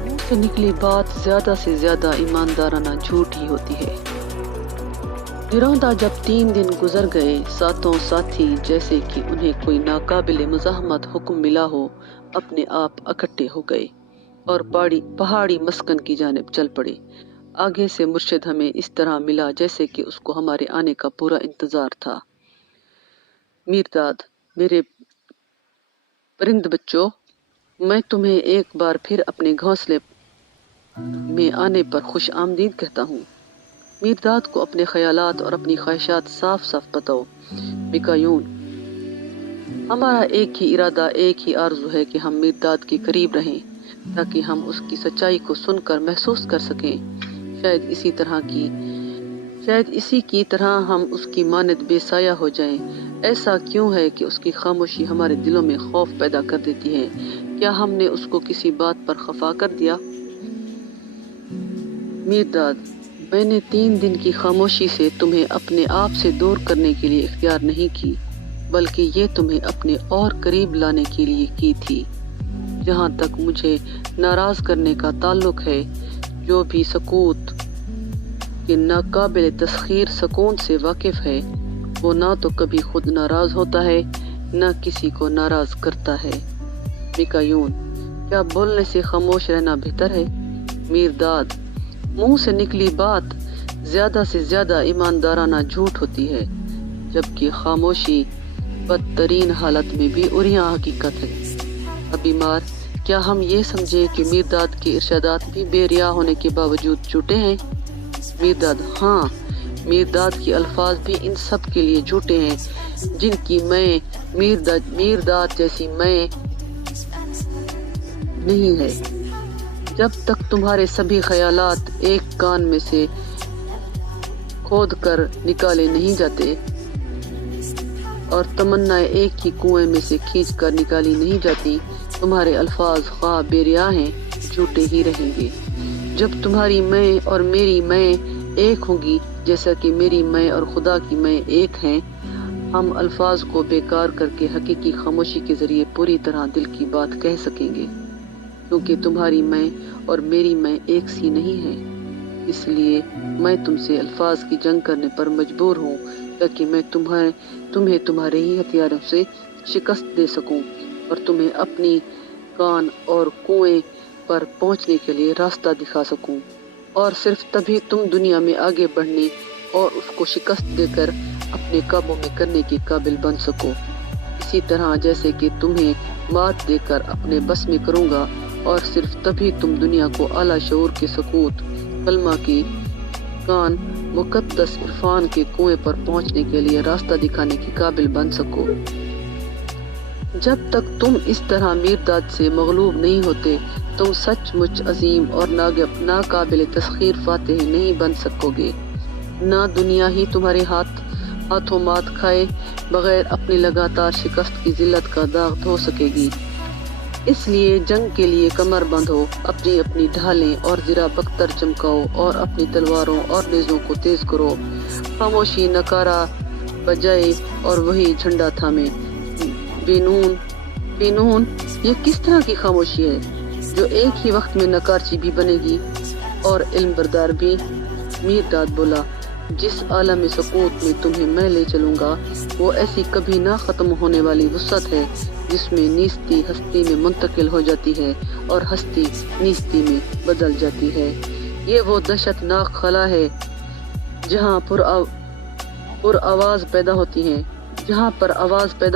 منہ سے نکلی بات زیادہ سے زیادہ ایماندارانہ جھوٹ ہی ہوتی ہے۔ نروندا جب 3 دن گزر گئے، ساتوں ساتھی جیسے کہ انہیں کوئی ناقابل مزاحمت حکم ملا ہو، اپنے آپ اکٹھے ہو گئے اور پہاڑی مسکن کی جانب چل پڑے۔ آگے سے مرشد ہمیں اس طرح ملا جیسے کہ اس کو ہمارے آنے کا پورا انتظار تھا۔ میرداد: میرے پرند بچوں، میں تمہیں ایک بار پھر اپنے گھونسلے میں آنے پر خوش آمدید کہتا ہوں۔ میرداد کو اپنے خیالات اور اپنی خواہشات صاف صاف بتاؤ۔ میکایون: ہمارا ایک ہی ارادہ، ایک ہی آرزو ہے کہ ہم میرداد کے قریب رہیں تاکہ ہم اس کی سچائی کو سن کر محسوس کر سکیں۔ شاید اسی کی طرح ہم اس کی مانند بے سایہ ہو جائیں۔ ایسا کیوں ہے کہ اس کی خاموشی ہمارے دلوں میں خوف پیدا کر دیتی ہے؟ کیا ہم نے اس کو کسی بات پر خفا کر دیا؟ میرداد: میں نے 3 دن کی خاموشی سے تمہیں اپنے آپ سے دور کرنے کے لیے اختیار نہیں کی، بلکہ یہ تمہیں اپنے اور قریب لانے کے لیے کی تھی۔ جہاں تک مجھے ناراض کرنے کا تعلق ہے، جو بھی سکوت کے ناقابل تسخیر سکون سے واقف ہے، وہ نہ تو کبھی خود ناراض ہوتا ہے، نہ کسی کو ناراض کرتا ہے۔ میکایون: کیا بولنے سے خاموش رہنا بہتر ہے؟ میرداد: منہ سے نکلی بات زیادہ سے زیادہ ایماندارانہ جھوٹ ہوتی ہے، جبکہ خاموشی بدترین حالت میں بھی عریاں حقیقت ہے۔ بیمار: کیا ہم یہ سمجھیں کہ میرداد کے ارشادات بھی بے ریا ہونے کے باوجود جھوٹے ہیں؟ میرداد: ہاں، میرداد کے الفاظ بھی ان سب کے لیے جھوٹے ہیں جن کی میں میرداد جیسی میں نہیں ہے۔ جب تک تمہارے سبھی خیالات ایک کان میں سے کھود کر نکالے نہیں جاتے اور تمنائیں ایک ہی کنویں میں سے کھینچ کر نکالی نہیں جاتی، تمہارے الفاظ خواہ بے ریا ہیں، جھوٹے ہی رہیں گے۔ جب تمہاری میں اور میری میں ایک ہوگی، جیسا کہ میری میں اور خدا کی میں ایک ہیں، ہم الفاظ کو بیکار کر کے حقیقی خاموشی کے ذریعے پوری طرح دل کی بات کہہ سکیں گے۔ کیونکہ تمہاری میں اور میری میں ایک سی نہیں ہے، اس لیے میں تم سے الفاظ کی جنگ کرنے پر مجبور ہوں تاکہ میں تمہیں تمہارے ہی ہتھیاروں سے شکست دے سکوں اور تمہیں اپنی کان اور کنویں پر پہنچنے کے لیے راستہ دکھا سکوں، اور صرف تبھی تم دنیا میں آگے بڑھنے اور اس کو شکست دے کر اپنے قابو میں کرنے کے قابل بن سکو، اسی طرح جیسے کہ تمہیں مات دے کر اپنے بس میں کروں گا، اور صرف تبھی تم دنیا کو اعلیٰ شعور کے سکوت، کلمہ کی کان، مقدس عرفان کے کنویں پر پہنچنے کے لیے راستہ دکھانے کے قابل بن سکو۔ جب تک تم اس طرح میرداد سے مغلوب نہیں ہوتے، تم سچ مچ عظیم اور ناقابل تسخیر فاتح نہیں بن سکو گے۔ نہ دنیا ہی تمہارے ہاتھوں مات کھائے بغیر اپنی لگاتار شکست کی ذلت کا داغ دھو سکے گی۔ اس لیے جنگ کے لیے کمر بندھو، اپنی ڈھالیں اور زرہ بختر چمکاؤ اور اپنی تلواروں اور نیزوں کو تیز کرو۔ خاموشی نکارا بجائے اور وہی جھنڈا تھامے۔ بینون، یہ کس طرح کی خاموشی ہے جو ایک ہی وقت میں نکارچی بھی بنے گی اور علم بردار بھی؟ میرداد بولا: جس عالم سکوت میں تمہیں میں لے چلوں گا، وہ ایسی کبھی نہ ختم ہونے والی وسعت ہے جس میں نیستی ہستی میں منتقل ہو جاتی ہے اور ہستی نیستی میں بدل جاتی ہے۔ یہ وہ دہشت ناک خلا ہے جہاں پر آواز پیدا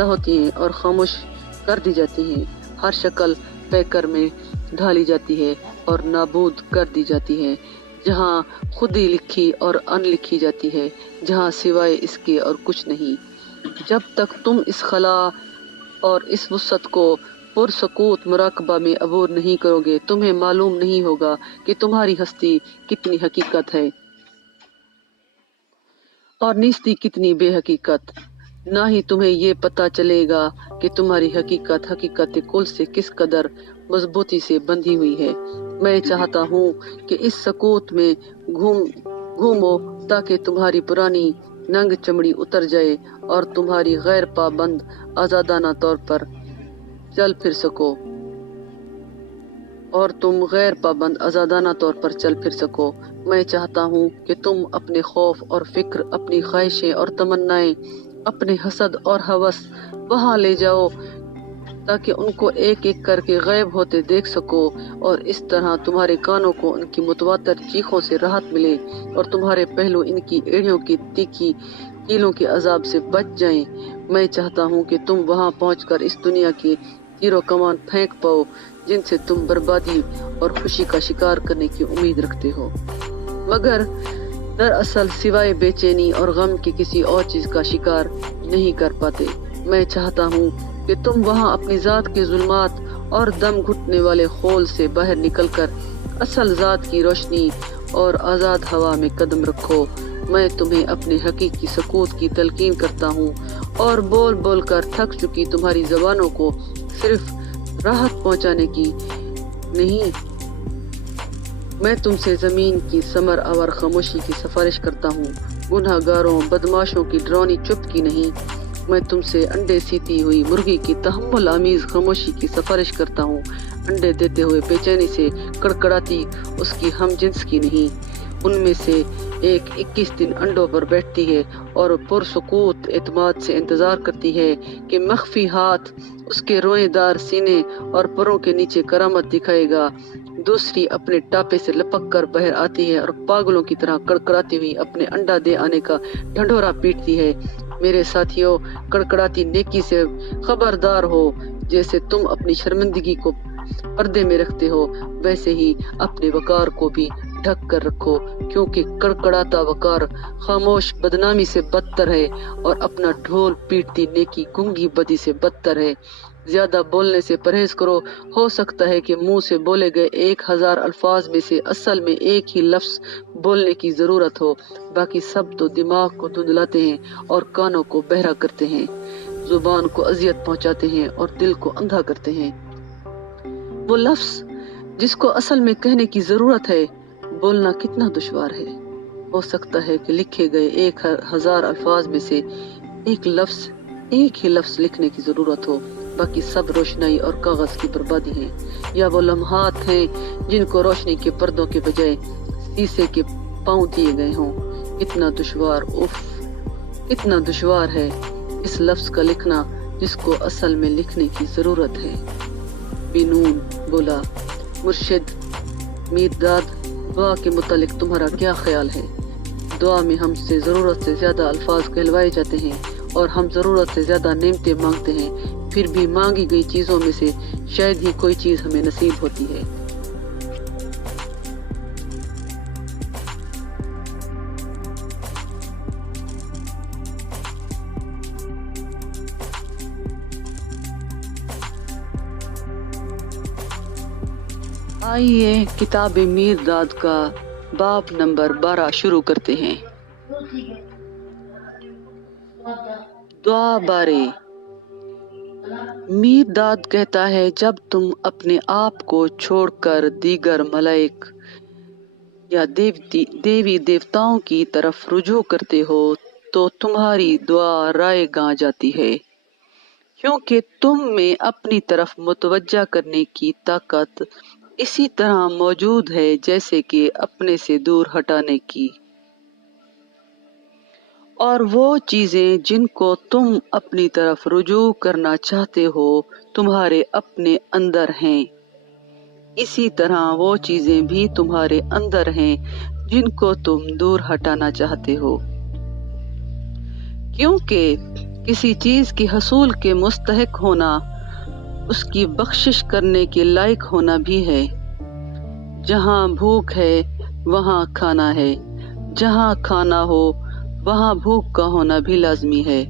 ہوتی ہیں اور خاموش کر دی جاتی ہیں، ہر شکل پیکر میں ڈھالی جاتی ہے اور نابود کر دی جاتی ہے، جہاں خودی لکھی اور ان لکھی جاتی ہے، جہاں سوائے اس کے اور کچھ نہیں۔ جب تک تم اس خلا اور اس وسعت کو پرسکوت مراقبہ میں عبور نہیں کرو گے، تمہیں معلوم نہیں ہوگا کہ تمہاری ہستی کتنی حقیقت ہے اور نیستی کتنی بے حقیقت۔ نہ ہی تمہیں یہ پتہ چلے گا کہ تمہاری حقیقت کل سے کس قدر مضبوطی سے بندھی ہوئی ہے۔ میں چاہتا ہوں کہ اس سکوت میں گھومو تاکہ تمہاری پرانی ننگ چمڑی اتر جائے اور تمہاری غیر پابند آزادانہ طور پر چل پھر سکو۔ اور تم غیر پابند آزادانہ طور پر چل پھر سکو۔ میں چاہتا ہوں کہ تم اپنے خوف اور فکر، اپنی خواہشیں اور تمنائیں، اپنے حسد اور ہوس وہاں لے جاؤ تاکہ ان کو ایک ایک کر کے غائب ہوتے دیکھ سکو، اور اس طرح تمہارے کانوں کو ان کی متواتر چیخوں سے راحت ملے اور تمہارے پہلو ان کی ایڑیوں کی تیکھی کیلوں کے عذاب سے بچ جائیں۔ میں چاہتا ہوں کہ تم وہاں پہنچ کر اس دنیا کی تیر و کمان پھینک پاؤ جن سے تم بربادی اور خوشی کا شکار کرنے کی امید رکھتے ہو، مگر دراصل سوائے بے چینی اور غم کی کسی اور چیز کا شکار نہیں کر پاتے۔ میں چاہتا ہوں کہ تم وہاں اپنی ذات کے ظلمات اور دم گھٹنے والے خول سے باہر نکل کر اصل ذات کی روشنی اور آزاد ہوا میں قدم رکھو۔ میں تمہیں اپنے حقیقی سکوت کی تلقین کرتا ہوں، اور بول بول کر تھک چکی تمہاری زبانوں کو صرف راحت پہنچانے کی نہیں، میں تم سے زمین کی ثمر آور خاموشی کی سفارش کرتا ہوں، گناہ گاروں بدماشوں کی ڈرونی چپ کی نہیں۔ میں تم سے انڈے سیتی ہوئی مرغی کی تحمل آمیز خاموشی کی سفارش کرتا ہوں، انڈے دیتے ہوئے بے چینی سے کڑکڑاتی اس کی ہم جنس کی نہیں۔ ان میں سے ایک 21 دن انڈوں پر بیٹھتی ہے اور پرسکوت اعتماد سے انتظار کرتی ہے کہ مخفی ہاتھ اس کے روئیں دار سینے اور پروں کے نیچے کرامت دکھائے گا۔ دوسری اپنے ٹاپے سے لپک کر باہر آتی ہے اور پاگلوں کی طرح کڑکڑاتی ہوئی اپنے انڈا دے آنے کا ڈھنڈورا پیٹتی ہے۔ میرے ساتھیوں، کڑکڑاتی نیکی سے خبردار ہو۔ جیسے تم اپنی شرمندگی کو پردے میں رکھتے ہو، ویسے ہی اپنے وقار کو بھی ڈھک کر رکھو، کیونکہ کڑکڑاتا وقار خاموش بدنامی سے بدتر ہے اور اپنا ڈھول پیٹتی نیکی گنگی بدی سے بدتر ہے۔ زیادہ بولنے سے پرہیز کرو، ہو سکتا ہے کہ منہ سے بولے گئے 1000 الفاظ میں سے اصل میں ایک ہی لفظ بولنے کی ضرورت ہو، باقی سب تو دماغ کو دھندلاتے ہیں اور کانوں کو بہرا کرتے ہیں، زبان کو اذیت پہنچاتے ہیں اور دل کو اندھا کرتے ہیں۔ وہ لفظ جس کو اصل میں کہنے کی ضرورت ہے، بولنا کتنا دشوار ہے۔ ہو سکتا ہے کہ لکھے گئے 1000 الفاظ میں سے ایک ہی لفظ لکھنے کی ضرورت ہو، باقی سب روشنائی اور کاغذ کی بربادی ہیں، یا وہ لمحات ہیں جن کو روشنی کے پردوں کے بجائے شیشے کے پاؤں دیے گئے ہوں۔ کتنا دشوار ہے اس لفظ کا لکھنا جس کو اصل میں لکھنے کی ضرورت ہے۔ بینون بولا، مرشد میر داد، دعا کے متعلق تمہارا کیا خیال ہے؟ دعا میں ہم سے ضرورت سے زیادہ الفاظ کہلوائے جاتے ہیں اور ہم ضرورت سے زیادہ نعمتیں مانگتے ہیں، پھر بھی مانگی گئی چیزوں میں سے شاید ہی کوئی چیز ہمیں نصیب ہوتی ہے۔ آئیے کتاب میر داد کا باب نمبر 12 شروع کرتے ہیں۔ دعا بارے۔ میر داد کہتا ہے، جب تم اپنے آپ کو چھوڑ کر دیگر ملائک یا دیوی دیوتاؤں کی طرف رجوع کرتے ہو تو تمہاری دعا رائے گاں جاتی ہے، کیونکہ تم میں اپنی طرف متوجہ کرنے کی طاقت اسی طرح موجود ہے جیسے کہ اپنے سے دور ہٹانے کی، اور وہ چیزیں جن کو تم اپنی طرف رجوع کرنا چاہتے ہو تمہارے اپنے اندر ہیں، اسی طرح وہ چیزیں بھی تمہارے اندر ہیں جن کو تم دور ہٹانا چاہتے ہو، کیونکہ کسی چیز کی حصول کے مستحق ہونا اس کی بخشش کرنے کے لائق ہونا بھی ہے۔ جہاں بھوک ہے وہاں کھانا ہے، جہاں کھانا ہو وہاں بھوک کا ہونا بھی لازمی ہے۔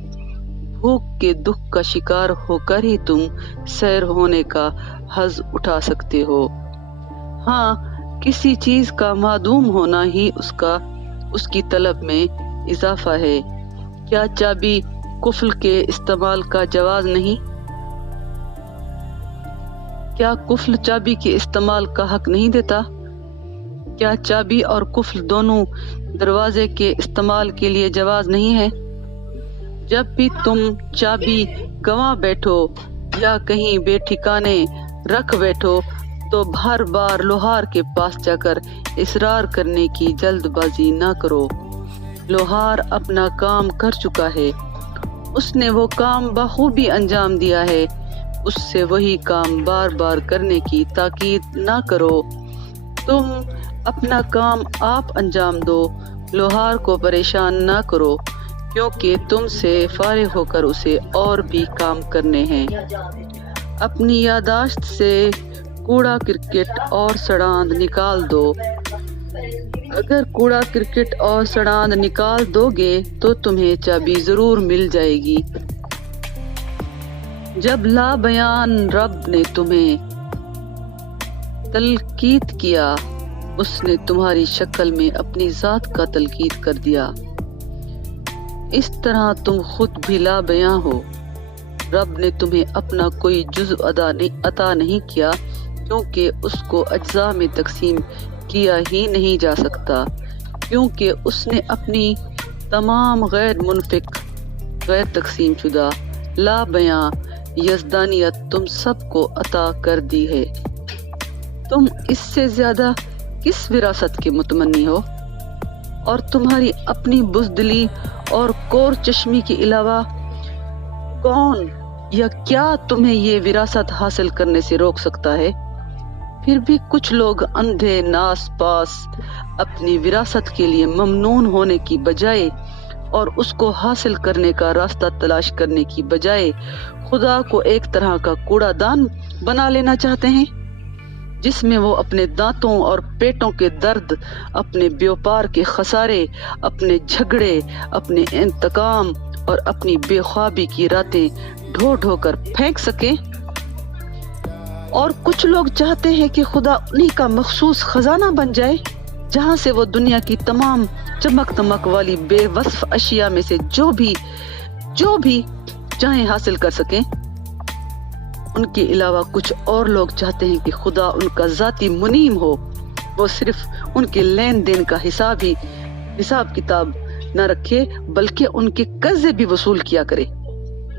بھوک کے دکھ کا شکار ہو کر ہی تم سیر ہونے کا حظ اٹھا سکتے ہو۔ ہاں، کسی چیز کا معدوم ہونا ہی اس کی طلب میں اضافہ ہے۔ کیا چابی قفل کے استعمال کا جواز نہیں؟ کیا قفل چابی کے استعمال کا حق نہیں دیتا؟ کیا چابی اور قفل دونوں دروازے کے استعمال کے لیے جواز نہیں ہے؟ جب بھی تم چابی گنوا بیٹھو یا کہیں بے ٹھکانے رکھ بیٹھو، تو بار بار لوہار کے پاس جا کر اصرار کرنے کی جلد بازی نہ کرو۔ لوہار اپنا کام کر چکا ہے، اس نے وہ کام بخوبی انجام دیا ہے، اس سے وہی کام بار بار کرنے کی تاکید نہ کرو۔ تم اپنا کام آپ انجام دو، لوہار کو پریشان نہ کرو، کیونکہ تم سے فارغ ہو کر اسے اور بھی کام کرنے ہیں۔ اپنی یادداشت سے کوڑا کرکٹ اور سڑاند نکال دو۔ اگر کوڑا کرکٹ اور سڑاند نکال دو گے تو تمہیں چابی ضرور مل جائے گی۔ جب لا بیان رب نے تمہیں تلقید کیا، اس نے تمہاری شکل میں اپنی ذات کا تلقید کر دیا۔ اس طرح تم خود بھی لا بیاں ہو۔ رب نے تمہیں اپنا کوئی جزء عطا نہیں کیا، کیونکہ اس کو اجزاء میں تقسیم کیا ہی نہیں جا سکتا، کیونکہ اس نے اپنی تمام غیر منفک، غیر تقسیم شدہ لا بیاں یزدانیت تم سب کو عطا کر دی ہے۔ تم اس سے زیادہ کس وراثت کے متمنی ہو؟ اور تمہاری اپنی بزدلی اور کور چشمی کے علاوہ کون یا کیا تمہیں یہ وراثت حاصل کرنے سے روک سکتا ہے؟ پھر بھی کچھ لوگ اندھے ناس پاس اپنی وراثت کے لیے ممنون ہونے کی بجائے اور اس کو حاصل کرنے کا راستہ تلاش کرنے کی بجائے خدا کو ایک طرح کا کوڑا دان بنا لینا چاہتے ہیں، جس میں وہ اپنے دانتوں اور پیٹوں کے درد، اپنے بیوپار کے خسارے، اپنے جھگڑے، اپنے انتقام اور اپنی بے خوابی کی راتیں ڈھو ڈھو کر پھینک سکیں۔ اور کچھ لوگ چاہتے ہیں کہ خدا انہی کا مخصوص خزانہ بن جائے، جہاں سے وہ دنیا کی تمام چمک دمک والی بے وصف اشیاء میں سے جو بھی چاہیں حاصل کر سکیں۔ ان کے علاوہ کچھ اور لوگ چاہتے ہیں کہ خدا ان کا ذاتی منعم ہو، وہ صرف ان کے لین دین کا حساب کتاب نہ رکھے بلکہ ان کے قرضے بھی وصول کیا کرے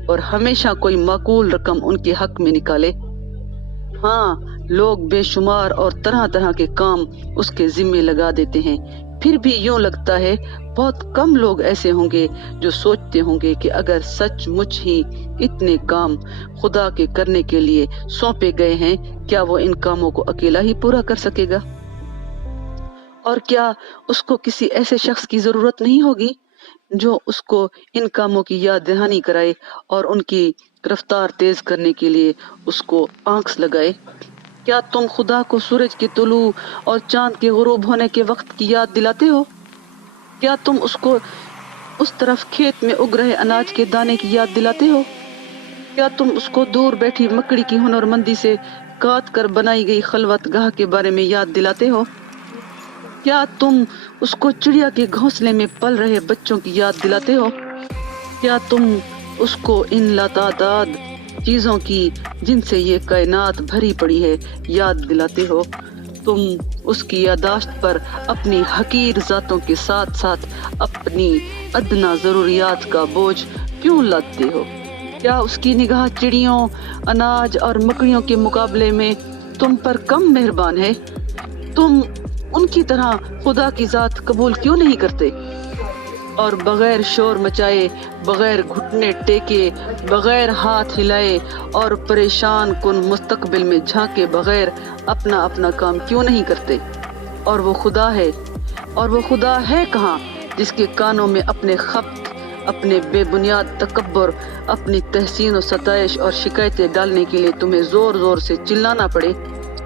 اور ہمیشہ کوئی معقول رقم ان کے حق میں نکالے۔ ہاں، لوگ بے شمار اور طرح طرح کے کام اس کے ذمے لگا دیتے ہیں، پھر بھی یوں لگتا ہے بہت کم لوگ ایسے ہوں گے جو سوچتے ہوں گے کہ اگر سچ مچ ہی اتنے کام خدا کے کرنے کے لیے سونپے گئے ہیں، کیا وہ ان کاموں کو اکیلا ہی پورا کر سکے گا؟ اور کیا اس کو کسی ایسے شخص کی ضرورت نہیں ہوگی جو اس کو ان کاموں کی یاد دہانی کرائے اور ان کی رفتار تیز کرنے کے لیے اس کو آنکس لگائے؟ کیا تم خدا کو سورج کے طلوع اور چاند کے غروب ہونے کے وقت کی یاد دلاتے ہو؟ کیا تم اس کو اس طرف کھیت میں اگ رہے اناج کے دانے کی یاد دلاتے ہو؟ کیا تم اس کو دور بیٹھی مکڑی کی ہنرمندی سے کاٹ کر بنائی گئی خلوت گاہ کے بارے میں یاد دلاتے ہو؟ کیا تم اس کو چڑیا کے گھونسلے میں پل رہے بچوں کی یاد دلاتے ہو؟ کیا تم اس کو ان لاتعداد چیزوں کی جن سے یہ کائنات بھری پڑی ہے یاد دلاتے ہو؟ تم اس کی یادداشت پر اپنی حقیر ذاتوں کے ساتھ ساتھ اپنی ادنا ضروریات کا بوجھ کیوں لاتے ہو؟ کیا اس کی نگاہ چڑیوں، اناج اور مکڑیوں کے مقابلے میں تم پر کم مہربان ہے؟ تم ان کی طرح خدا کی ذات قبول کیوں نہیں کرتے اور بغیر شور مچائے، بغیر گھٹنے ٹیکے، بغیر ہاتھ ہلائے اور پریشان کن مستقبل میں جھانکے بغیر اپنا کام کیوں نہیں کرتے؟ اور وہ خدا ہے کہاں جس کے کانوں میں اپنے خبط، اپنے بے بنیاد تکبر، اپنی تحسین و ستائش اور شکایتیں ڈالنے کے لیے تمہیں زور زور سے چلانا پڑے؟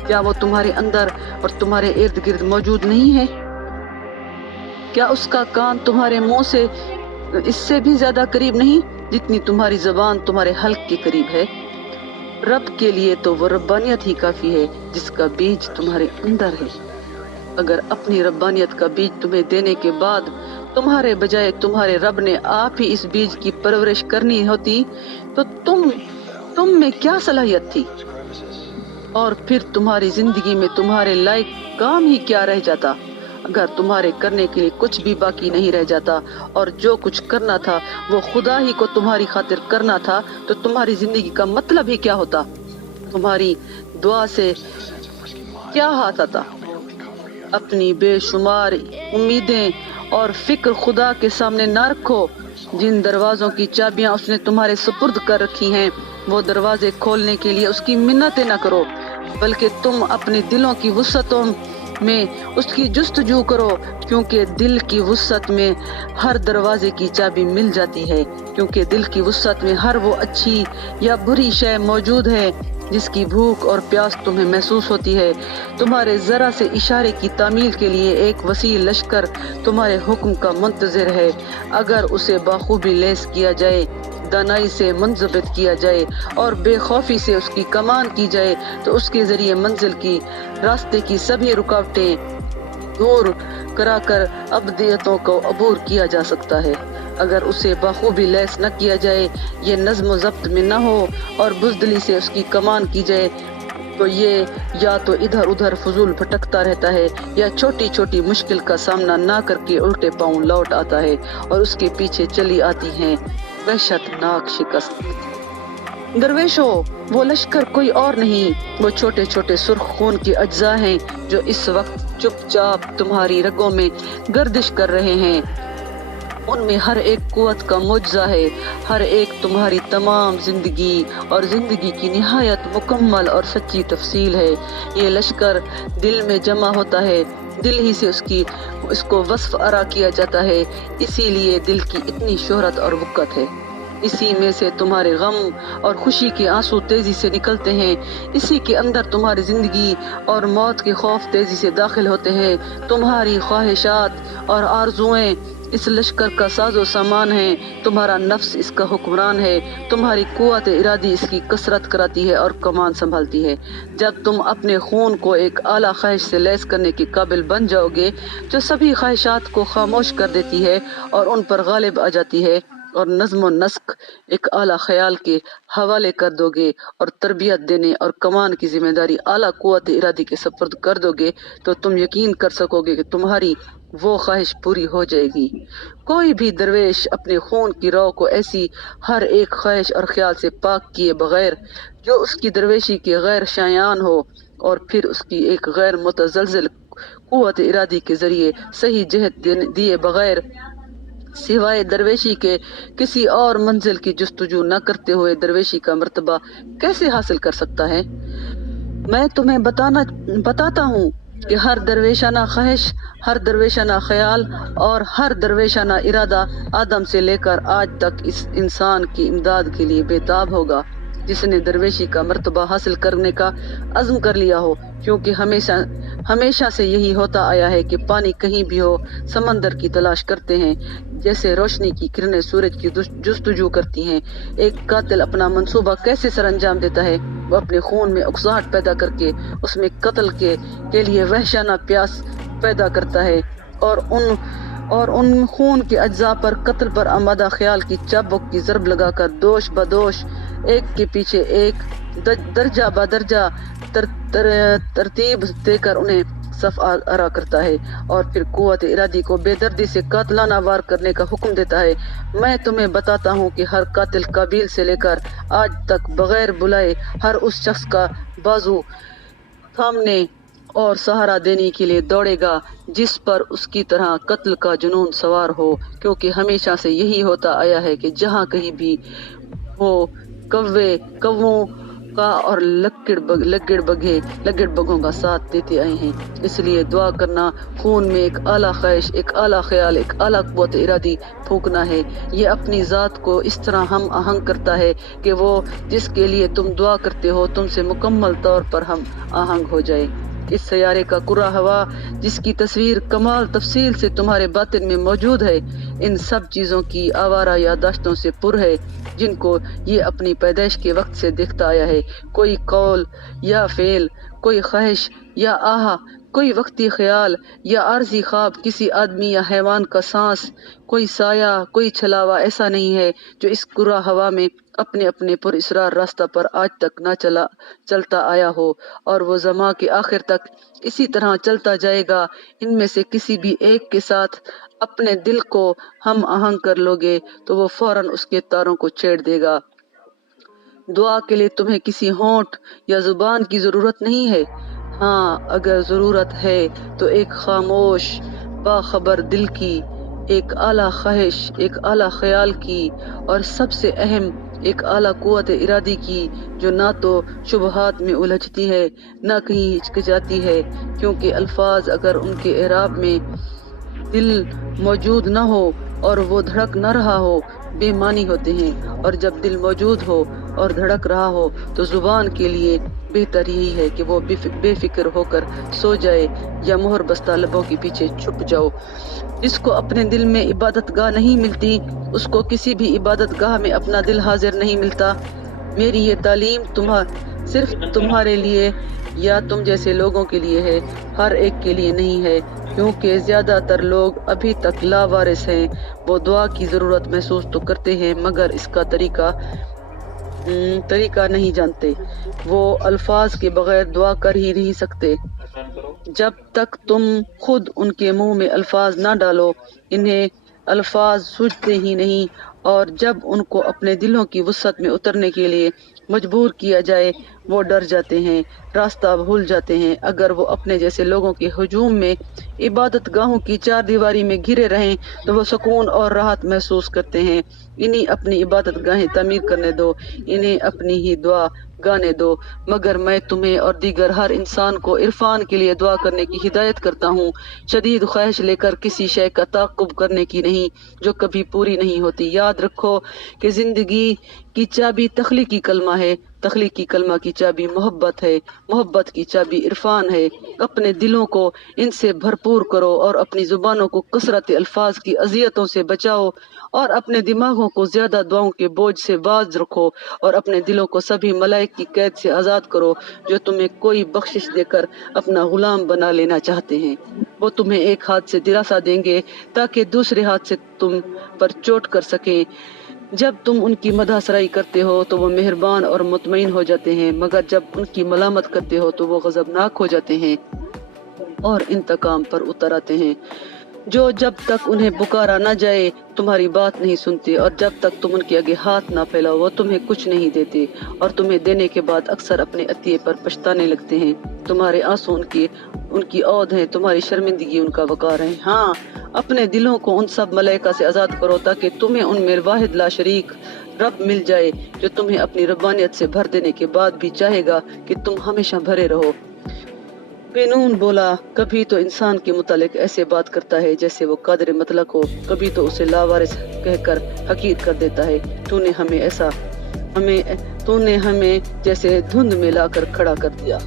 کیا وہ تمہارے اندر اور تمہارے ارد گرد موجود نہیں ہے؟ کیا اس کا کان تمہارے منہ سے اس سے بھی زیادہ قریب نہیں جتنی تمہاری زبان تمہارے حلق کے قریب ہے؟ رب کے لیے تو وہ ربانیت ہی کافی ہے جس کا بیج تمہارے اندر ہے۔ اگر اپنی ربانیت کا بیج تمہیں دینے کے بعد تمہارے بجائے تمہارے رب نے آپ ہی اس بیج کی پرورش کرنی ہوتی تو تم میں کیا صلاحیت تھی؟ اور پھر تمہاری زندگی میں تمہارے لائق کام ہی کیا رہ جاتا؟ اگر تمہارے کرنے کے لیے کچھ بھی باقی نہیں رہ جاتا اور جو کچھ کرنا تھا وہ خدا ہی کو تمہاری خاطر کرنا تھا تو تمہاری زندگی کا مطلب ہی کیا ہوتا؟ تمہاری دعا سے کیا ہاتھ آتا؟ اپنی بے شمار امیدیں اور فکر خدا کے سامنے نہ رکھو۔ جن دروازوں کی چابیاں اس نے تمہارے سپرد کر رکھی ہیں، وہ دروازے کھولنے کے لیے اس کی منتیں نہ کرو، بلکہ تم اپنے دلوں کی وسعتوں میں اس کی جستجو کرو، کیونکہ دل کی وسعت میں ہر دروازے کی چابی مل جاتی ہے، کیونکہ دل کی وسعت میں ہر وہ اچھی یا بری شے موجود ہے جس کی بھوک اور پیاس تمہیں محسوس ہوتی ہے۔ تمہارے ذرا سے اشارے کی تعمیل کے لیے ایک وسیع لشکر تمہارے حکم کا منتظر ہے۔ اگر اسے بخوبی لیس کیا جائے، دانائی سے منضبط کیا جائے اور بے خوفی سے اس کی کمان کی جائے تو اس کے ذریعے منزل کی راستے کی سبھی رکاوٹیں دور کرا کر ابدیتوں کو عبور کیا جا سکتا ہے۔ اگر اسے بخوبی لیس نہ کیا جائے، یہ نظم و ضبط میں نہ ہو اور بزدلی سے اس کی کمان کی جائے تو یہ یا تو ادھر ادھر فضول بھٹکتا رہتا ہے یا چھوٹی چھوٹی مشکل کا سامنا نہ کر کے الٹے پاؤں لوٹ آتا ہے اور اس کے پیچھے چلی آتی ہیں وحشت ناک شکست۔ درویشو، وہ لشکر کوئی اور نہیں، وہ چھوٹے چھوٹے سرخ خون کے اجزاء ہیں جو اس وقت چپ چاپ تمہاری رگوں میں گردش کر رہے ہیں۔ ان میں ہر ایک قوت کا معجزہ ہے، ہر ایک تمہاری تمام زندگی اور زندگی کی نہایت مکمل اور سچی تفصیل ہے۔ یہ لشکر دل میں جمع ہوتا ہے، دل ہی سے اس کو وصف آرا کیا جاتا ہے، اسی لیے دل کی اتنی شہرت اور وقت ہے۔ اسی میں سے تمہارے غم اور خوشی کے آنسو تیزی سے نکلتے ہیں، اسی کے اندر تمہاری زندگی اور موت کے خوف تیزی سے داخل ہوتے ہیں۔ تمہاری خواہشات اور آرزوئیں اس لشکر کا ساز و سامان ہے، تمہارا نفس اس کا حکمران ہے، تمہاری قوت ارادی اس کی کثرت کراتی ہے اور کمان سنبھالتی ہے۔ جب تم اپنے خون کو ایک اعلیٰ خواہش سے لیس کرنے کے قابل بن جاؤ گے جو سبھی خواہشات کو خاموش کر دیتی ہے اور ان پر غالب آ جاتی ہے، اور نظم و نسق ایک اعلیٰ خیال کے حوالے کر دو گے اور تربیت دینے اور کمان کی ذمہ داری اعلیٰ قوت ارادی کے سپرد کر دو گے تو تم یقین کر سکو گے کہ تمہاری وہ خواہش پوری ہو جائے گی۔ کوئی بھی درویش اپنے خون کی رو کو ایسی ہر ایک خواہش اور خیال سے پاک کیے بغیر جو اس کی درویشی کے غیر شایان ہو اور پھر اس کی ایک غیر متزلزل قوت ارادی کے ذریعے صحیح جہت دیے بغیر سوائے درویشی کے کسی اور منزل کی جستجو نہ کرتے ہوئے درویشی کا مرتبہ کیسے حاصل کر سکتا ہے؟ میں تمہیں بتاتا ہوں کہ ہر درویشانہ خواہش، ہر درویشانہ خیال اور ہر درویشانہ ارادہ آدم سے لے کر آج تک اس انسان کی امداد کے لیے بےتاب ہوگا جس نے درویشی کا مرتبہ حاصل کرنے کا عزم کر لیا ہو، کیونکہ ہمیشہ سے یہی ہوتا آیا ہے کہ پانی کہیں بھی ہو سمندر کی تلاش کرتے ہیں، جیسے روشنی کی کرنیں سورج کی جستجو کرتی ہیں۔ ایک قاتل اپنا منصوبہ کیسے سر انجام دیتا ہے؟ وہ اپنے خون میں اکساہٹ پیدا کر کے اس میں قتل کے لیے وحشانہ پیاس پیدا کرتا ہے اور ان خون کے اجزاء پر قتل پر آمادہ خیال کی چابک کی ضرب لگا کر دوش بدوش ایک کے پیچھے ایک درجہ بدرجہ ترتیب دے کر انہیں صف آرا کرتا ہے اور پھر قوت ارادی کو بے دردی سے قاتلانہ وار کرنے کا حکم دیتا ہے۔ میں تمہیں بتاتا ہوں کہ ہر قاتل قابیل سے لے کر آج تک بغیر بلائے ہر اس شخص کا بازو تھامنے اور سہارا دینے کے لیے دوڑے گا جس پر اس کی طرح قتل کا جنون سوار ہو، کیونکہ ہمیشہ سے یہی ہوتا آیا ہے کہ جہاں کہیں بھی ہو کووں کا اور لگڑ بگھوں کا ساتھ دیتے آئے ہیں۔ اس لیے دعا کرنا خون میں ایک اعلیٰ خواہش، ایک اعلیٰ خیال، ایک اعلیٰ قوت ارادی پھونکنا ہے۔ یہ اپنی ذات کو اس طرح ہم آہنگ کرتا ہے کہ وہ جس کے لیے تم دعا کرتے ہو تم سے مکمل طور پر ہم آہنگ ہو جائے۔ اس سیارے کا کرہ ہوا جس کی تصویر کمال تفصیل سے تمہارے باطن میں موجود ہے، ان سب چیزوں کی آوارہ یادداشتوں سے پر ہے جن کو یہ اپنی پیدائش کے وقت سے دیکھتا آیا ہے۔ کوئی قول یا فعل، کوئی خواہش یا آہ، کوئی وقتی خیال یا عارضی خواب، کسی آدمی یا حیوان کا سانس، کوئی سایہ، کوئی چھلاوا ایسا نہیں ہے جو اس کرہ ہوا میں اپنے اپنے پر اسرار راستہ پر آج تک نہ چلتا آیا ہو اور وہ زماں کے آخر تک اسی طرح چلتا جائے گا۔ ان میں سے کسی بھی ایک کے ساتھ اپنے دل کو ہم آہنگ کر لو گے تو وہ فوراً اس کے تاروں کو چھیڑ دے گا۔ دعا کے لیے تمہیں کسی ہونٹ یا زبان کی ضرورت نہیں ہے، ہاں اگر ضرورت ہے تو ایک خاموش باخبر دل کی، ایک اعلیٰ خواہش، ایک اعلیٰ خیال کی، اور سب سے اہم ایک اعلیٰ قوت ارادی کی، جو نہ تو شبہات میں الجھتی ہے نہ کہیں ہچکچاتی ہے، کیونکہ الفاظ اگر ان کے اعراب میں دل موجود نہ ہو اور وہ دھڑک نہ رہا ہو بے معنی ہوتے ہیں، اور جب دل موجود ہو اور دھڑک رہا ہو تو زبان کے لیے بہتر یہی ہے کہ وہ بے فکر ہو کر سو جائے یا مہر بستہ لبوں کے پیچھے چھپ جاؤ۔ جس کو اپنے دل میں عبادت گاہ نہیں ملتی، اس کو کسی بھی عبادت گاہ میں اپنا دل حاضر نہیں ملتا۔ میری یہ تعلیم صرف تمہارے لیے یا تم جیسے لوگوں کے لیے ہے، ہر ایک کے لیے نہیں ہے، کیونکہ زیادہ تر لوگ ابھی تک لاوارث ہیں۔ وہ دعا کی ضرورت محسوس تو کرتے ہیں مگر اس کا طریقہ نہیں جانتے۔ وہ الفاظ کے بغیر دعا کر ہی نہیں سکتے۔ جب تک تم خود ان کے منہ میں الفاظ نہ ڈالو، انہیں الفاظ سوجتے ہی نہیں، اور جب ان کو اپنے دلوں کی وسعت میں اترنے کے لیے مجبور کیا جائے وہ ڈر جاتے ہیں، راستہ بھول جاتے ہیں۔ اگر وہ اپنے جیسے لوگوں کے ہجوم میں عبادت گاہوں کی چار دیواری میں گھرے رہیں تو وہ سکون اور راحت محسوس کرتے ہیں۔ انہیں اپنی عبادت گاہیں تعمیر کرنے دو، انہیں اپنی ہی دعا گانے دو، مگر میں تمہیں اور دیگر ہر انسان کو عرفان کے لیے دعا کرنے کی ہدایت کرتا ہوں، شدید خواہش لے کر کسی شے کا تعاقب کرنے کی نہیں جو کبھی پوری نہیں ہوتی۔ یاد رکھو کہ زندگی کی چابی تخلیقی کلمہ ہے، تخلیقی کلمہ کی چابی محبت ہے، محبت کی چابی عرفان ہے۔ اپنے دلوں کو ان سے بھرپور کرو اور اپنی زبانوں کو کثرت الفاظ کی اذیتوں سے بچاؤ، اور اپنے دماغوں کو زیادہ دعاؤں کے بوجھ سے باز رکھو، اور اپنے دلوں کو سبھی ملائک کی قید سے آزاد کرو جو تمہیں کوئی بخشش دے کر اپنا غلام بنا لینا چاہتے ہیں۔ وہ تمہیں ایک ہاتھ سے دلاسا دیں گے تاکہ دوسرے ہاتھ سے تم پر چوٹ کر سکیں۔ جب تم ان کی مدح سرائی کرتے ہو تو وہ مہربان اور مطمئن ہو جاتے ہیں، مگر جب ان کی ملامت کرتے ہو تو وہ غضبناک ہو جاتے ہیں اور انتقام پر اتر آتے ہیں۔ جو جب تک انہیں پکارا نہ جائے تمہاری بات نہیں سنتے، اور جب تک تم ان کے آگے ہاتھ نہ پھیلاؤ وہ تمہیں کچھ نہیں دیتے، اور تمہیں دینے کے بعد اکثر اپنے عطیے پر پچھتانے لگتے ہیں۔ تمہارے آنسو ان کی عود ہیں، تمہاری شرمندگی ان کا وقار ہے۔ ہاں، اپنے دلوں کو ان سب ملائکہ سے آزاد کرو تاکہ تمہیں ان میں واحد لا شریک رب مل جائے جو تمہیں اپنی ربانیت سے بھر دینے کے بعد بھی چاہے گا کہ تم ہمیشہ بھرے رہو۔ قینون بولا، کبھی تو انسان کے متعلق ایسے بات کرتا ہے جیسے وہ قادر مطلق ہو، کبھی تو اسے لاوارث کہہ کر حقیر کر دیتا ہے۔ تو نے ہمیں جیسے دھند میں لا کر کھڑا کر دیا۔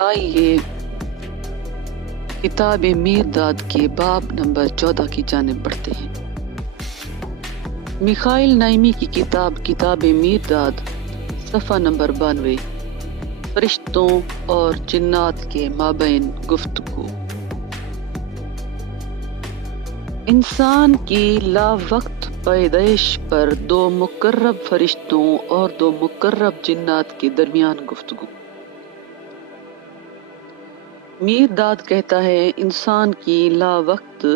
آئیے کتاب میرداد کے باب نمبر 14 کی جانب بڑھتے ہیں۔ میخائیل نائمی کی کتاب میرداد، صفحہ نمبر 92، فرشتوں اور جنات کے مابین گفتگو۔ انسان کی لا وقت پیدائش پر 2 مقرب فرشتوں اور 2 مقرب جنات کے درمیان گفتگو۔ میرداد کہتا ہے، انسان کی لا وقت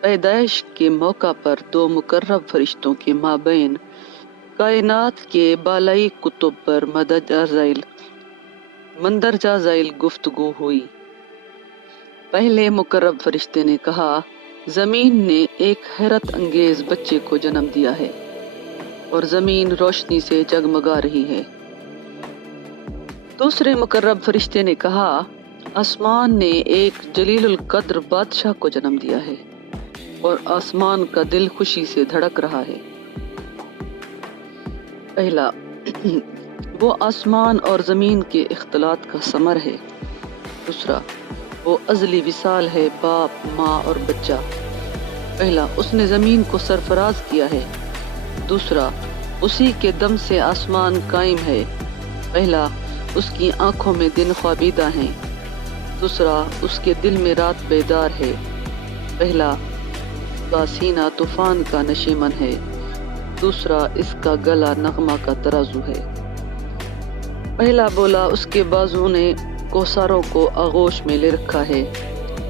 پیدائش کے موقع پر 2 مقرب فرشتوں کے مابین کائنات کے بالائی کتب پر مندرجہ ذیل گفتگو ہوئی۔ پہلے مقرب فرشتے نے کہا، زمین نے ایک حیرت انگیز بچے کو جنم دیا ہے اور زمین روشنی سے جگمگا رہی ہے۔ دوسرے مقرب فرشتے نے کہا، آسمان نے ایک جلیل القدر بادشاہ کو جنم دیا ہے اور آسمان کا دل خوشی سے دھڑک رہا ہے۔ پہلا، وہ آسمان اور زمین کے اختلاط کا ثمر ہے۔ دوسرا، وہ ازلی وصال ہے، باپ، ماں اور بچہ۔ پہلا، اس نے زمین کو سرفراز کیا ہے۔ دوسرا، اسی کے دم سے آسمان قائم ہے۔ پہلا، اس کی آنکھوں میں دن خوابیدہ ہیں۔ دوسرا، اس کے دل میں رات بیدار ہے۔ پہلا، اس کا سینہ طوفان کا نشیمن ہے۔ دوسرا اس کا گلا نغمہ کا ترازو ہے۔ پہلا بولا اس کے بازو نے کوثروں کو آغوش میں لے رکھا ہے۔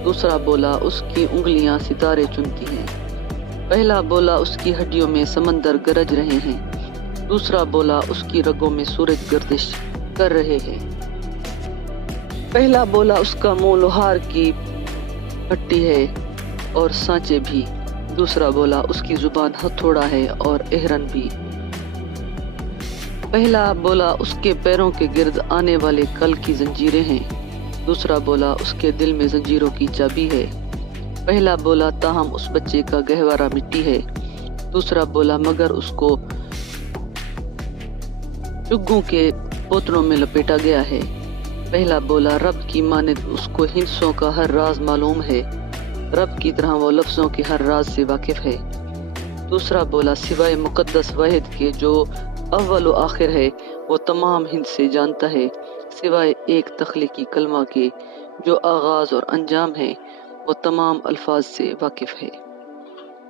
دوسرا بولا اس کی انگلیاں ستارے چنتی ہیں۔ پہلا بولا اس کی ہڈیوں میں سمندر گرج رہے ہیں۔ دوسرا بولا اس کی رگوں میں سورج گردش کر رہے ہیں۔ پہلا بولا اس کا منہ لوہار کی پٹی ہے اور سانچے بھی۔ دوسرا بولا اس کی زبان ہتھوڑا ہے اور اہرن بھی۔ پہلا بولا اس کے پیروں کے گرد آنے والے کل کی زنجیریں ہیں۔ دوسرا بولا اس کے دل میں زنجیروں کی چابی ہے۔ پہلا بولا تاہم اس بچے کا گہوارہ مٹی ہے۔ دوسرا بولا مگر اس کو چگوں کے پوتروں میں لپیٹا گیا ہے۔ پہلا بولا رب کی مانند اس کو ہندسوں کا ہر راز معلوم ہے۔ رب کی طرح وہ لفظوں کے ہر راز سے واقف ہے۔ دوسرا بولا سوائے مقدس واحد کے جو اول و آخر ہے وہ تمام ہند سے جانتا ہے، سوائے ایک تخلیقی کلمہ کے جو آغاز اور انجام ہے وہ تمام الفاظ سے واقف ہے۔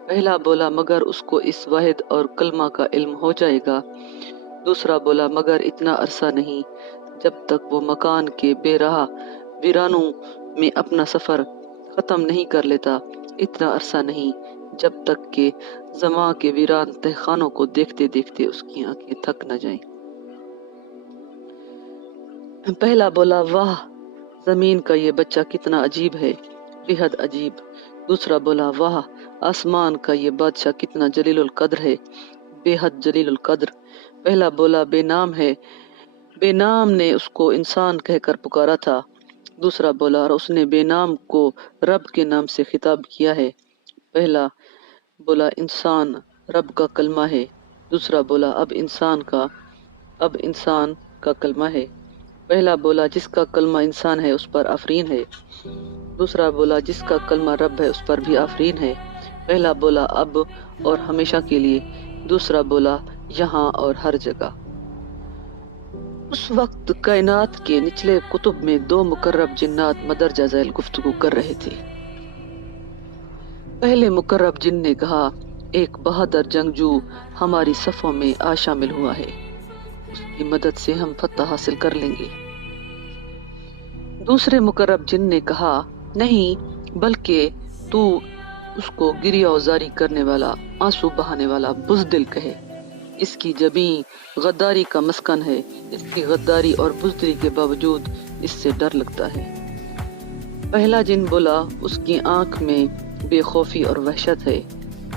پہلا بولا مگر اس کو اس واحد اور کلمہ کا علم ہو جائے گا۔ دوسرا بولا مگر اتنا عرصہ نہیں جب تک وہ مکان کے بے راہ ویرانوں میں اپنا سفر ختم نہیں کر لیتا، اتنا عرصہ نہیں جب تک کہ زماں کے ویران تہخانوں کو دیکھتے دیکھتے اس کی آنکھیں تھک نہ جائیں۔ پہلا بولا واہ زمین کا یہ بچہ کتنا عجیب ہے، بے حد عجیب۔ دوسرا بولا واہ آسمان کا یہ بادشاہ کتنا جلیل القدر ہے، بے حد جلیل القدر۔ پہلا بولا بے نام ہے، بے نام نے اس کو انسان کہہ کر پکارا تھا۔ دوسرا بولا اور اس نے بے نام کو رب کے نام سے خطاب کیا ہے۔ پہلا بولا انسان رب کا کلمہ ہے۔ دوسرا بولا اب انسان کا کلمہ ہے۔ پہلا بولا جس کا کلمہ انسان ہے اس پر آفرین ہے۔ دوسرا بولا جس کا کلمہ رب ہے اس پر بھی آفرین ہے۔ پہلا بولا اب اور ہمیشہ کے لیے۔ دوسرا بولا یہاں اور ہر جگہ۔ اس وقت کائنات کے نچلے قطب میں دو مقرب جنات مدرجہ ذیل گفتگو کر رہے تھے۔ پہلے مقرب جن نے کہا ایک بہادر جنگجو ہماری صفوں میں شامل ہوا ہے، اس کی مدد سے ہم فتح حاصل کر لیں گے۔ دوسرے مقرب جن نے کہا نہیں بلکہ تو اس کو گریہ وزاری کرنے والا، آنسو بہانے والا بزدل کہے، اس کی جبیں غداری کا مسکن ہے، اس کی غداری اور بزدلی کے باوجود اس سے ڈر لگتا ہے۔ پہلا جن بولا اس کی آنکھ میں بے خوفی اور وحشت ہے۔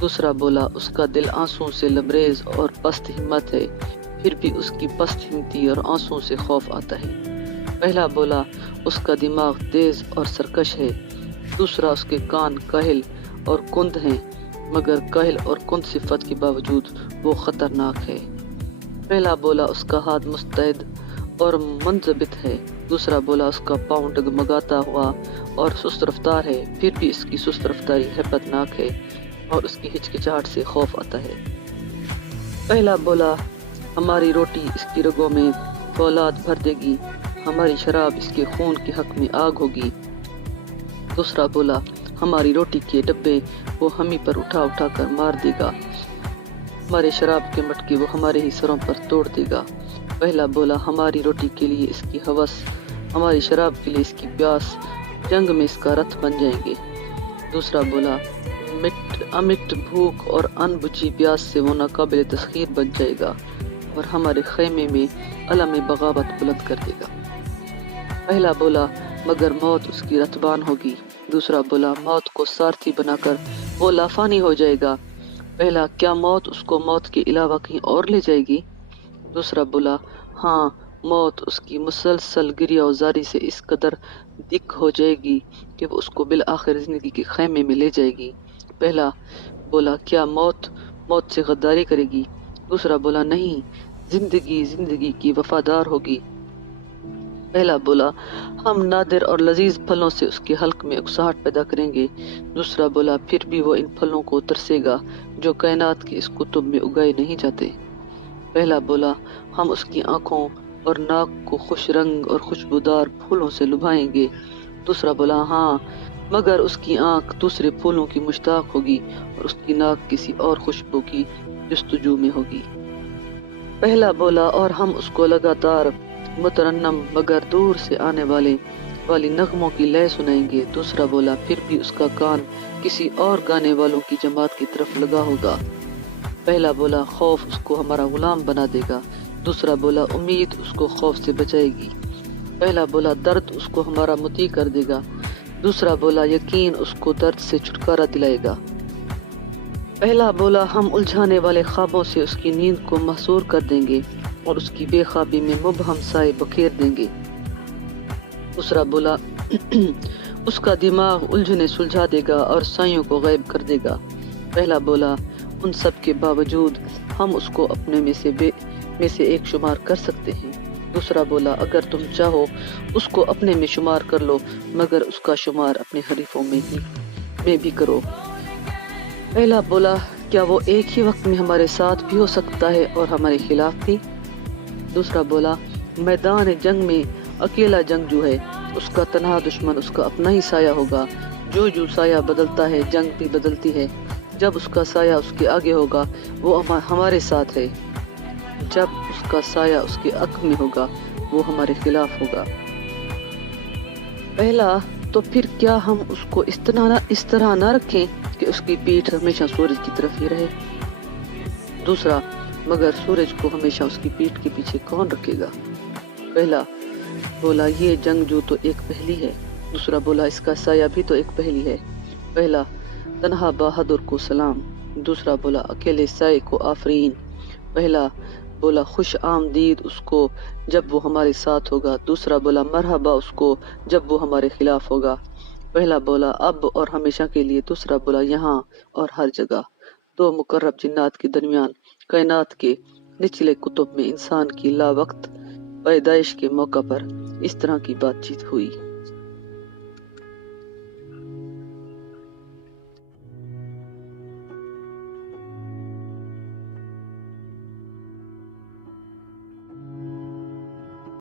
دوسرا بولا اس کا دل آنسوں سے لبریز اور پست ہمت ہے، پھر بھی اس کی پست ہمتی اور آنسوں سے خوف آتا ہے۔ پہلا بولا اس کا دماغ تیز اور سرکش ہے۔ دوسرا اس کے کان کاہل اور کند ہیں، مگر کاہل اور کند صفت کے باوجود وہ خطرناک ہے۔ پہلا بولا اس کا ہاتھ مستعد اور منضبط ہے۔ دوسرا بولا اس کا پاؤں ڈگمگاتا ہوا اور سست رفتار ہے، پھر بھی اس کی سست رفتاری ہیبتناک ہے اور اس کی ہچکچاہٹ سے خوف آتا ہے۔ پہلا بولا ہماری روٹی اس کی رگوں میں فولاد بھر دے گی، ہماری شراب اس کے خون کے حق میں آگ ہوگی۔ دوسرا بولا ہماری روٹی کے ڈبے وہ ہمیں پر اٹھا اٹھا کر مار دے گا، ہمارے شراب کے مٹکے وہ ہمارے ہی سروں پر توڑ دے گا۔ پہلا بولا ہماری روٹی کے لیے اس کی ہوس، ہماری شراب کے لیے اس کی پیاس، جنگ میں اس کا رتھ بن جائیں گے۔ دوسرا بولا امٹ بھوک اور ان بجھی پیاس سے وہ ناقابل تسخیر بن جائے گا اور ہمارے خیمے میں علم بغاوت بلند کر دے گا۔ پہلا بولا مگر موت اس کی رتبان ہوگی۔ دوسرا بولا موت کو سارتھی بنا کر وہ لافانی ہو جائے گا۔ پہلا کیا موت اس کو موت کے علاوہ کہیں اور لے جائے گی؟ دوسرا بولا ہاں موت اس کی مسلسل گریہ وزاری سے اس قدر دک ہو جائے گی کہ وہ اس کو بالآخر زندگی کے خیمے میں لے جائے گی۔ پہلا بولا کیا موت سے غداری کرے گی؟ دوسرا بولا نہیں، زندگی کی وفادار ہوگی۔ پہلا بولا ہم نادر اور لذیذ پھلوں سے اس کے حلق میں اکساہٹ پیدا کریں گے۔ دوسرا بولا پھر بھی وہ ان پھلوں کو ترسے گا جو کائنات کے اس کتب میں اگائے نہیں جاتے۔ پہلا بولا ہم اس کی آنکھوں اور ناک کو خوش رنگ اور خوشبودار پھولوں سے لبھائیں گے۔ دوسرا بولا ہاں مگر اس کی آنکھ دوسرے پھولوں کی مشتاق ہوگی اور اس کی ناک کسی اور خوشبو کی جستجو میں ہوگی۔ پہلا بولا اور ہم اس کو لگاتار مترنم مگر دور سے آنے والی نغموں کی لے سنائیں گے۔ دوسرا بولا پھر بھی اس کا کان کسی اور گانے والوں کی جماعت کی طرف لگا ہوگا۔ پہلا بولا خوف اس کو ہمارا غلام بنا دے گا۔ دوسرا بولا امید اس کو خوف سے بچائے گی۔ پہلا بولا درد اس کو ہمارا مطیع کر دے گا۔ دوسرا بولا یقین اس کو درد سے چھٹکارا دلائے گا۔ پہلا بولا ہم الجھانے والے خوابوں سے اس کی نیند کو محصور کر دیں گے اور اس کی بے خوابی میں مبہم سائے بکھیر دیں گے۔ دوسرا بولا اس کا دماغ الجھنے سلجھا دے گا اور سائیوں کو غائب کر دے گا۔ پہلا بولا ان سب کے باوجود ہم اس کو اپنے میں سے ایک شمار کر سکتے ہیں۔ دوسرا بولا اگر تم چاہو اس کو اپنے میں شمار کر لو مگر اس کا شمار اپنے حریفوں میں بھی کرو۔ پہلا بولا کیا وہ ایک ہی وقت میں ہمارے ساتھ بھی ہو سکتا ہے اور ہمارے خلاف بھی؟ دوسرا بولا میدان جنگ میں اکیلا جنگجو ہے، اس کا تنہا دشمن اس کا اپنا ہی سایہ ہوگا۔ جو سایہ بدلتا ہے جنگ بھی بدلتی ہے۔ جب اس کا سایہ اس کے آگے ہوگا وہ ہمارے ساتھ ہے، جب اس کا سایہ اس کے عقب میں ہوگا وہ ہمارے خلاف ہوگا۔ پہلا تو پھر کیا ہم اس کو اس طرح نہ رکھیں کہ اس کی پیٹھ ہمیشہ سورج کی طرف ہی رہے؟ دوسرا مگر سورج کو ہمیشہ اس کی پیٹھ کے پیچھے کون رکھے گا؟ پہلا بولا یہ جنگجو تو ایک پہلی ہے۔ دوسرا بولا اس کا سایہ بھی تو ایک پہلی ہے۔ پہلا تنہا بہادر کو سلام۔ دوسرا بولا اکیلے سائے کو آفرین۔ پہلا بولا خوش آمدید اس کو جب وہ ہمارے ساتھ ہوگا۔ دوسرا بولا مرحبا اس کو جب وہ ہمارے خلاف ہوگا۔ پہلا بولا اب اور ہمیشہ کے لیے۔ دوسرا بولا یہاں اور ہر جگہ۔ دو مقرب جنات کے درمیان کائنات کے نچلے قطب میں انسان کی لا وقت پیدائش کے موقع پر اس طرح کی بات چیت ہوئی۔